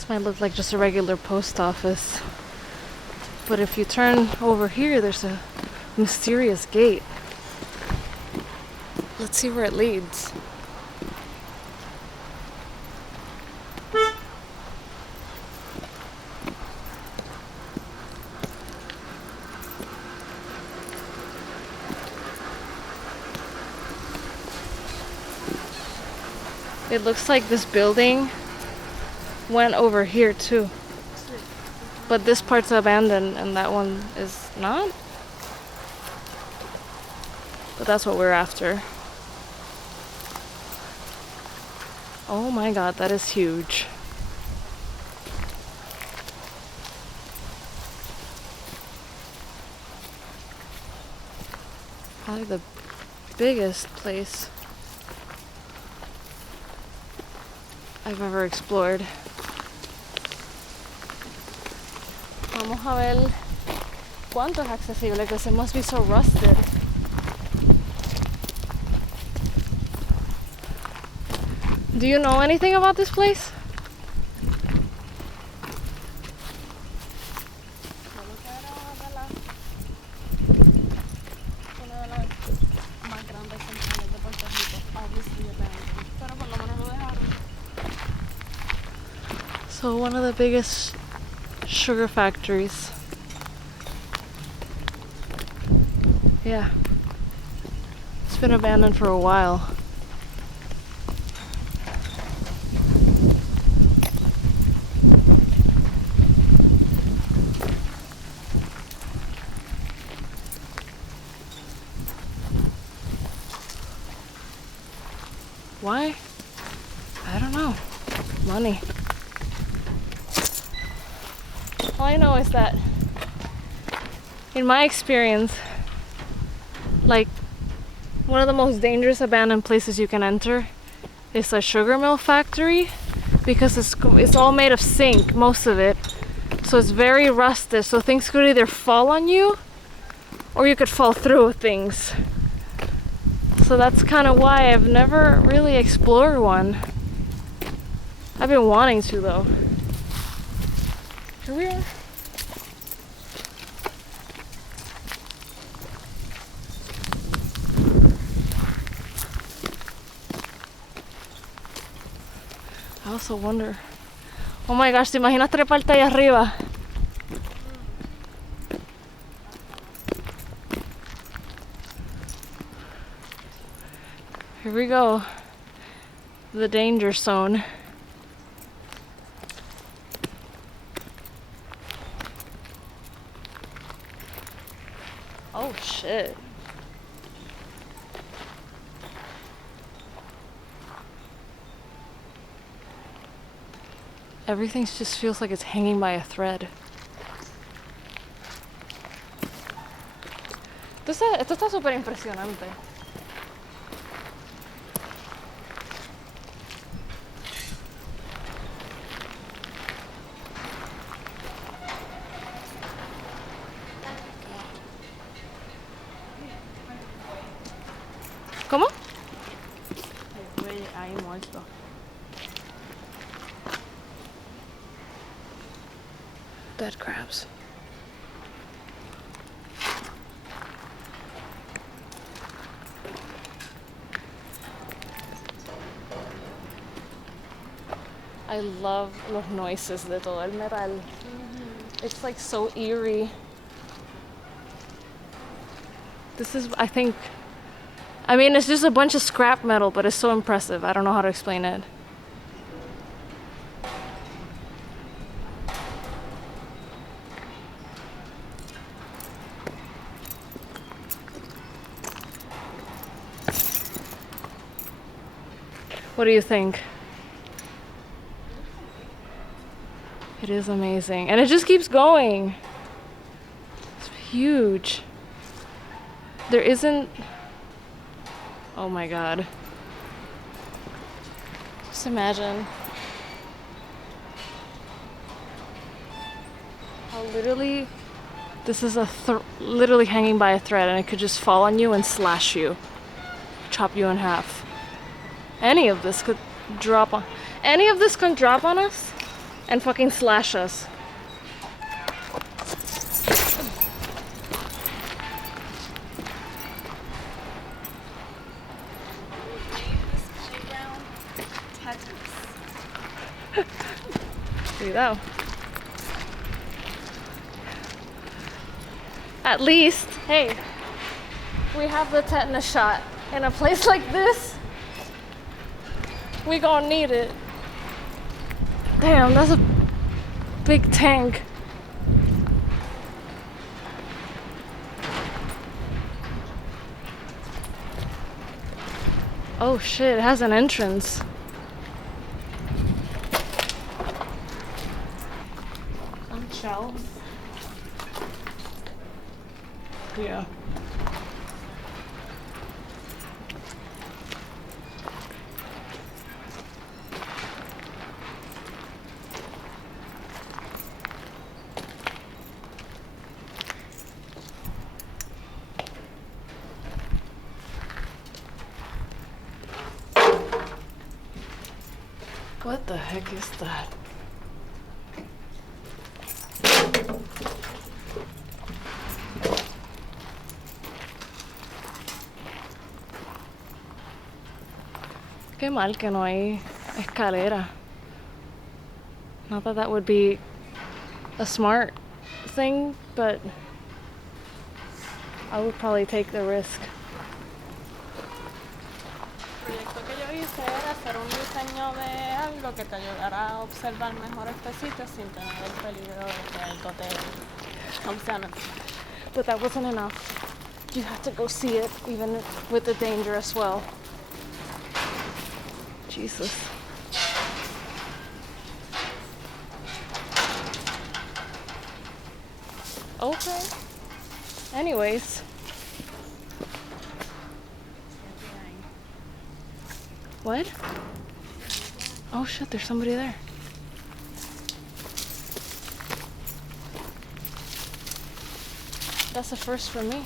This might look like just a regular post office. But if you turn over here, there's a mysterious gate. Let's see where it leads. It looks like this building went over here too. But this part's abandoned and that one is not. But that's what we're after. Oh my god, that is huge. Probably the biggest place I've ever explored. Vamos a ver cuánto es accesible, because it must be so rusted. Do you know anything about this place? So one of the biggest sugar factories. Yeah. It's been abandoned for a while. Why? I don't know. Money. All I know is that, in my experience, like, one of the most dangerous abandoned places you can enter is a sugar mill factory, because it's all made of zinc, most of it. So it's very rusted, so things could either fall on you or you could fall through things. So that's kind of why I've never really explored one. I've been wanting to though. Here we are. I also wonder. Oh my gosh, ¿te imaginas treparte ahí arriba? Here we go. The danger zone. Oh shit. Everything just feels like it's hanging by a thread. Esto está súper impresionante. ¿Cómo? Ahí muerto. Dead crabs. I love los noises de todo el metal. It's like so eerie. This is, I think, I mean, it's just a bunch of scrap metal, but it's so impressive. I don't know how to explain it. What do you think? It is amazing. And it just keeps going. It's huge. There isn't... Oh my god. Just imagine how literally this is literally hanging by a thread, and it could just fall on you and slash you, chop you in half. Any of this could drop on us, and fucking slash us. Cuidado. At least, hey, we have the tetanus shot. In a place like this, we gonna need it. Damn, that's a big tank. Oh shit, it has an entrance. Some shelves. Yeah. What the heck is that? Qué mal que no hay escalera. Not that that would be a smart thing, but I would probably take the risk. El proyecto que yo hice era hacer un diseño de algo que te ayudara a observar mejor este sitio sin tener el peligro de que algo te cause. But that wasn't enough. You have to go see it, even with the danger as well. Jesus. Okay. Anyways. What? Oh shit, there's somebody there. That's a first for me.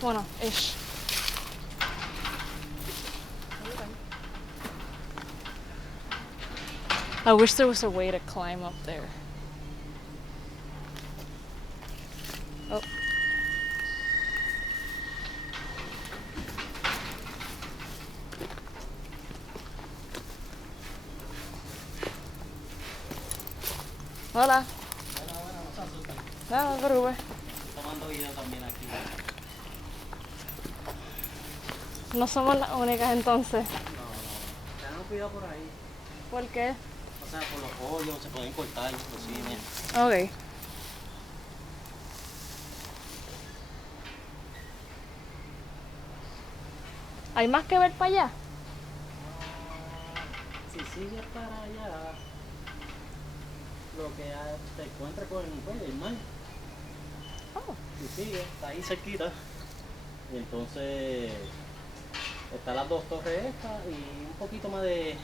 Bueno, ish. I wish there was a way to climb up there. Oh. Hola. No, no te preocupes. Tomando video también aquí. No somos las únicas entonces. No. Tengan cuidado por ahí. ¿Por qué? O sea, por los hoyos se pueden cortar inclusive. Ok. ¿Hay más que ver para allá? Si sigues para allá, lo que te encuentras con el mar. Oh. Si sigues, está ahí cerquita. Y entonces están las dos torres estas y un poquito más de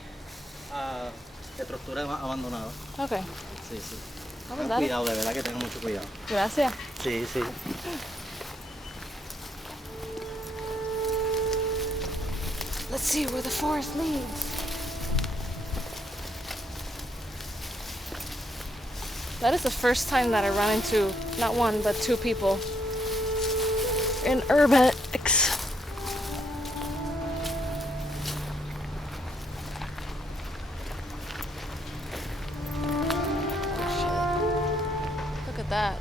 estructura abandonada. Ok. Sí, sí. Vamos, Ten dale. cuidado, de verdad que tengan mucho cuidado. Gracias. Sí, sí. Let's see where the forest leads. That is the first time that I run into not one but two people in urbex. Oh shit. Look at that.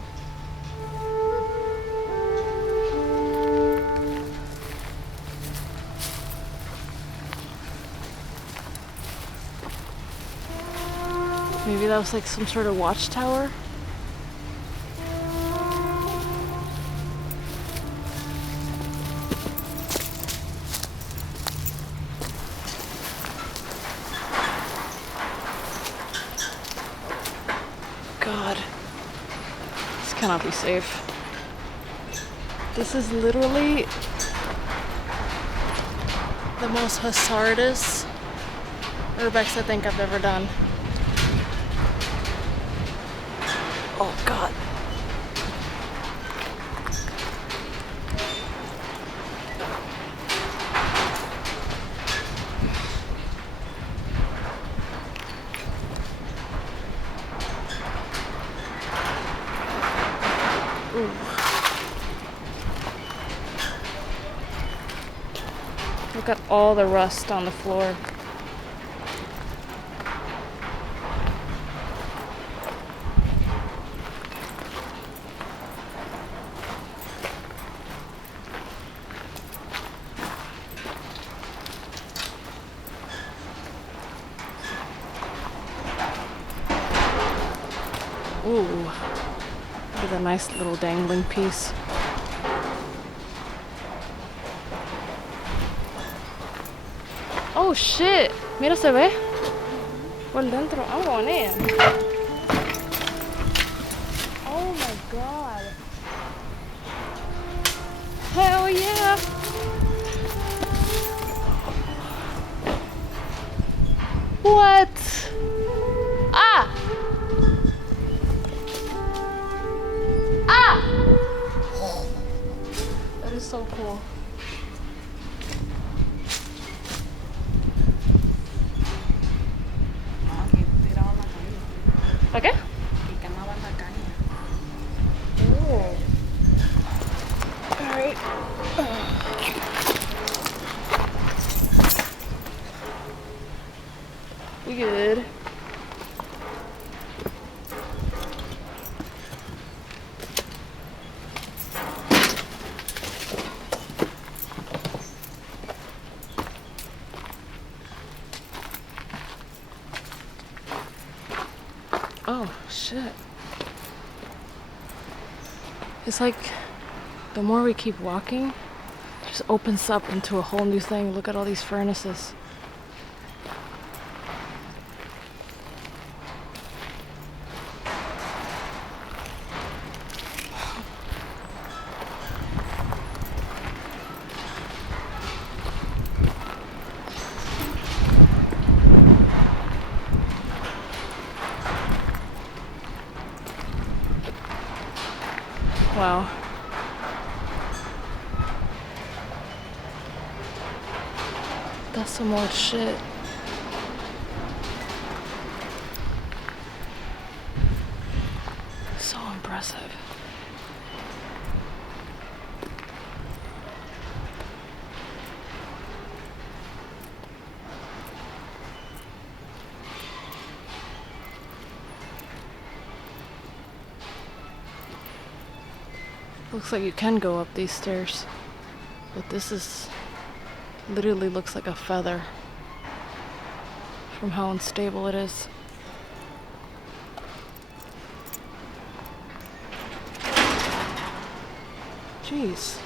Maybe that was like some sort of watchtower. God, this cannot be safe. This is literally the most hazardous urbex I think I've ever done. Oh God. Ooh. Look at all the rust on the floor. Ooh, with a nice little dangling piece. Oh shit! Mira, se ve por dentro. I'm going in. Oh my god. Hell yeah! What? Ah! Ah! That is so cool. Okay? Oh. Alright. We good. Oh, shit. It's like the more we keep walking, it just opens up into a whole new thing. Look at all these furnaces. Wow. That's some more shit. So impressive. Looks like you can go up these stairs, but this is literally looks like a feather from how unstable it is. Jeez.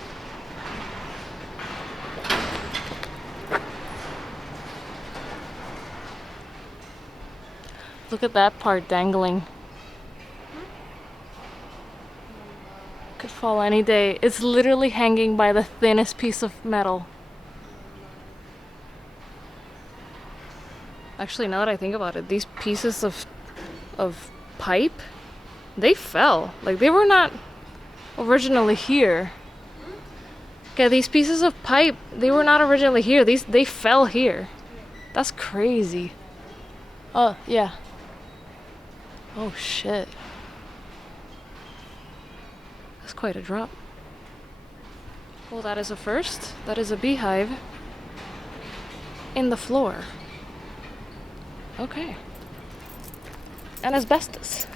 Look at that part dangling. Could fall any day. It's literally hanging by the thinnest piece of metal. Actually, now that I think about it, these pieces of pipe, they fell. Like, they were not originally here. Okay, these pieces of pipe, they were not originally here. They fell here. That's crazy. Oh, yeah. Oh, shit. That's quite a drop. Well, that is a first. That is a beehive in the floor. Okay. And asbestos.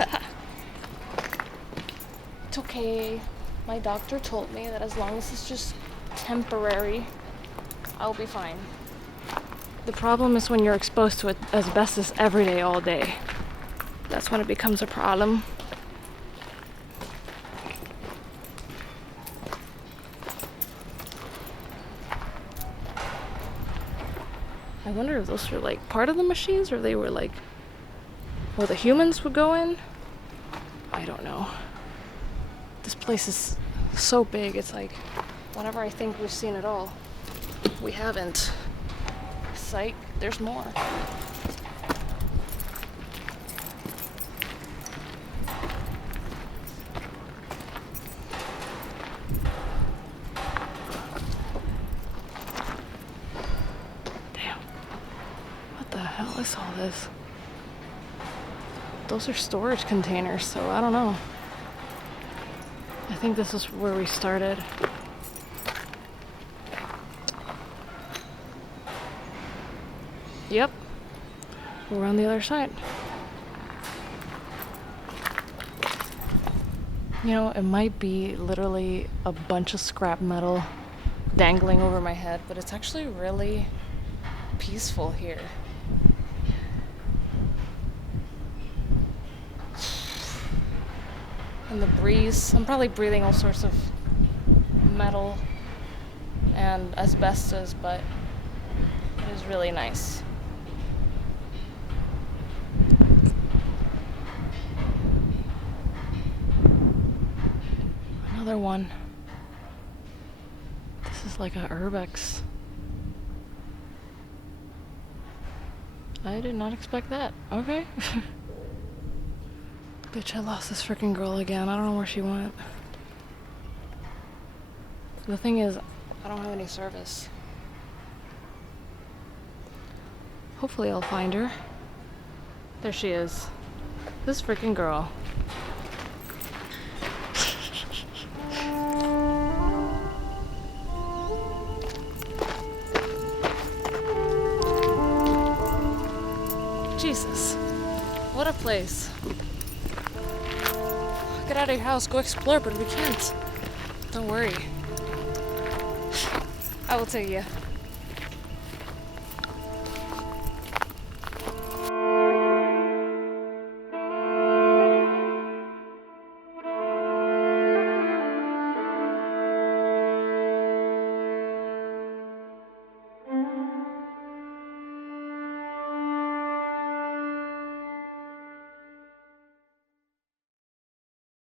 It's okay. My doctor told me that as long as it's just temporary, I'll be fine. The problem is when you're exposed to asbestos every day, all day. That's when it becomes a problem. I wonder if those were like part of the machines or they were like where the humans would go in. I don't know. This place is so big, it's like whenever I think we've seen it all, we haven't. Psych, there's more. What is all this? Those are storage containers, so I don't know. I think this is where we started. Yep. We're on the other side. You know, it might be literally a bunch of scrap metal dangling over my head, but it's actually really peaceful here. And the breeze, I'm probably breathing all sorts of metal and asbestos, but it is really nice. Another one. This is like a urbex. I did not expect that. Okay. Bitch, I lost this freaking girl again. I don't know where she went. The thing is, I don't have any service. Hopefully I'll find her. There she is. This freaking girl. Jesus, what a place. Get out of your house, go explore, but we can't. Don't worry. I will take you.